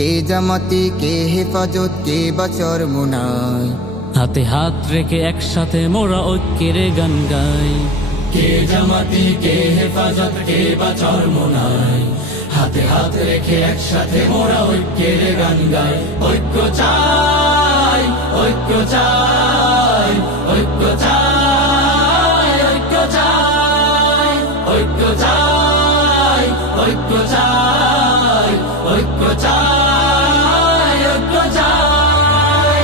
কে জামাতি কে হেফাজত কে বাচর মুনাই, হাতে হাত রেখে একসাথে মোরা ঐক্যের গান গাই। কে জামাতি কে হেফাজত কে বাচর মোনাই, হাতে হাত রেখে একসাথে মোরা ঐক্যের গান গাই। ঐক্য চাই, ঐক্য চাই, ঐক্য চাই, ঐক্য চাই, ঐক্য চাই, ঐক্য চাই, ঐক্য চাই, ঐক্য চাই।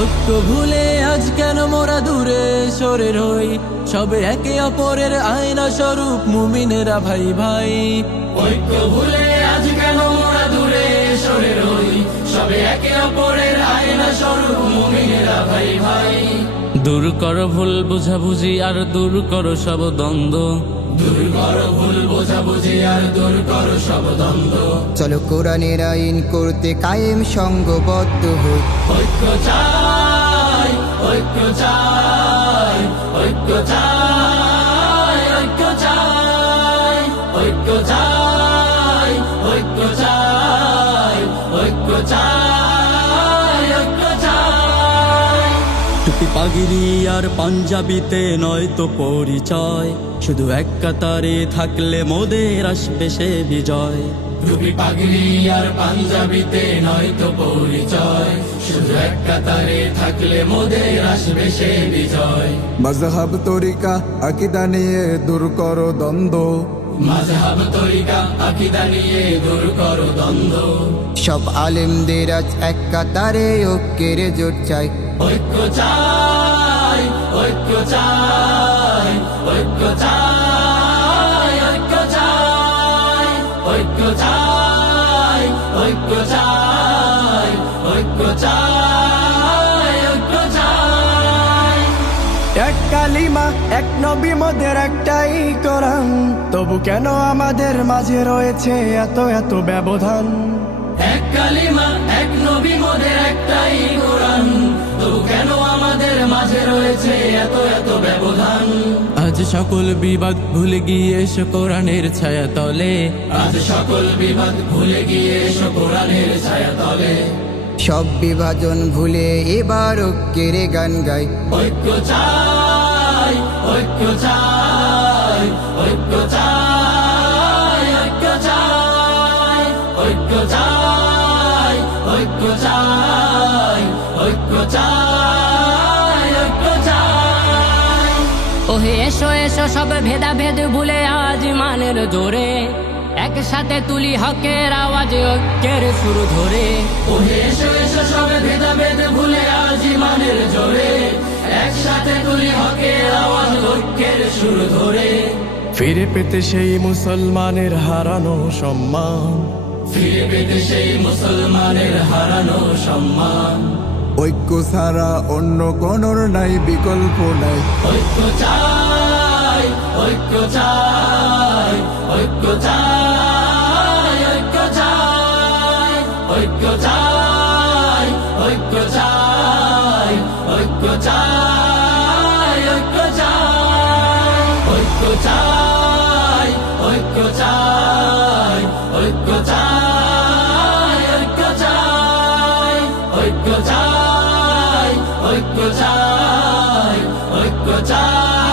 ঐক্য ভুলে আজ কেন মোরা দূরে সরে রই, সবে একে অপরের আয়না স্বরূপ মুমিনেরা ভাই ভাই। ঐক্য ভুলে আজ কেন মোরা দূরে সরে রই, সবে একে অপরের আয়না স্বরূপ মুমিনেরা ভাই ভাই। দূর করো ভুল বুঝাবুঝি আর দূর করো সব দ্বন্দ্ব, দূর করো ভুল বোঝাবুঝি আর দূর করো সব দ্বন্দ্ব। চলো কোরআনের আইন করতে কায়েম সঙ্গবদ্ধ হই। ঐক্য চাই, ঐক্য চাই, ঐক্য চাই, ঐক্য চাই, ঐক্য চাই, ঐক্য চাই, ঐক্য চাই, ঐক্য চাই। টুপি পাগড়ি আর পাঞ্জাবিতে নয় তো পরিচয়, শুধু এক কাতারে থাকলে মোদের আসবে সে বিজয়। টুপি পাগড়ি আর পাঞ্জাবিতে নয় তো পরিচয়, শুধু এক কাতারে থাকলে মোদের আসবে সে বিজয়। মজহব তরিকা আকীদা নিয়ে দূর করো দ্বন্দ্ব, মাযহাব তরিকা আকীদা নিয়ে দূর করো দ্বন্দ্ব। সব আলেমদের আজ এক কাতারে ঐক্যের জোট চাই। ঐক্য চাই, ঐক্য চাই, ঐক্য চাই, ঐক্য চাই, ঐক্য চাই, ঐক্য চাই, ঐক্য চাই, ঐক্য চাই। এক কালিমা এক নবী মোদের একটাই কোরআন, তবু কেন আমাদের মাঝে রয়েছে এত এত ব্যবধান। এক কালিমা এক নবী মোদের একটাই কোরআন, তবু কেন আমাদের মাঝে রয়েছে এত এত ব্যবধান। আজ সকল বিবাদ ভুলে গিয়ে এসো কোরআনের ছায়া তলে, আজ সকল বিবাদ ভুলে গিয়ে এসো কোরআনের ছায়া তলে। সব বিভাজন ভুলে এবার ঐক্যের গান গাই। ঐক্য চাই, ঐক্য চাই, ঐক্য চাই, ঐক্য চাই, ঐক্য চাই, ঐক্য চাই, ঐক্য চাই, ঐক্য চাই। ওহে এসো এসো সব ভেদাভেদ ভুলে আজ মানের জোরে, একসাথে তুলি হকের আওয়াজ ঐক্যের সুর ধরে। ওহে এসো এসো সব ভেদাভেদ ভুলে আজ ইমানের জোরে, একসাথে তুলি হকের আওয়াজ ঐক্যের সুর ধরে। ফিরে পেতে সেই মুসলমানের হারানো সম্মান, ফিরে পেতে সেই মুসলমানের হারানো সম্মান। ঐক্য ছাড়া অন্য কোনোর নাই বিকল্প নাই। ঐক্য চাই, ঐক্য চাই, ঐক্য চাই, ঐক্য চাই, ঐক্য চাই, ঐক্য চাই, ঐক্য চাই, ঐক্য চাই, ঐক্য চাই, ঐক্য চাই, ঐক্য চাই, ঐক্য চাই, ঐক্য চাই, ঐক্য চাই, ঐক্য চাই।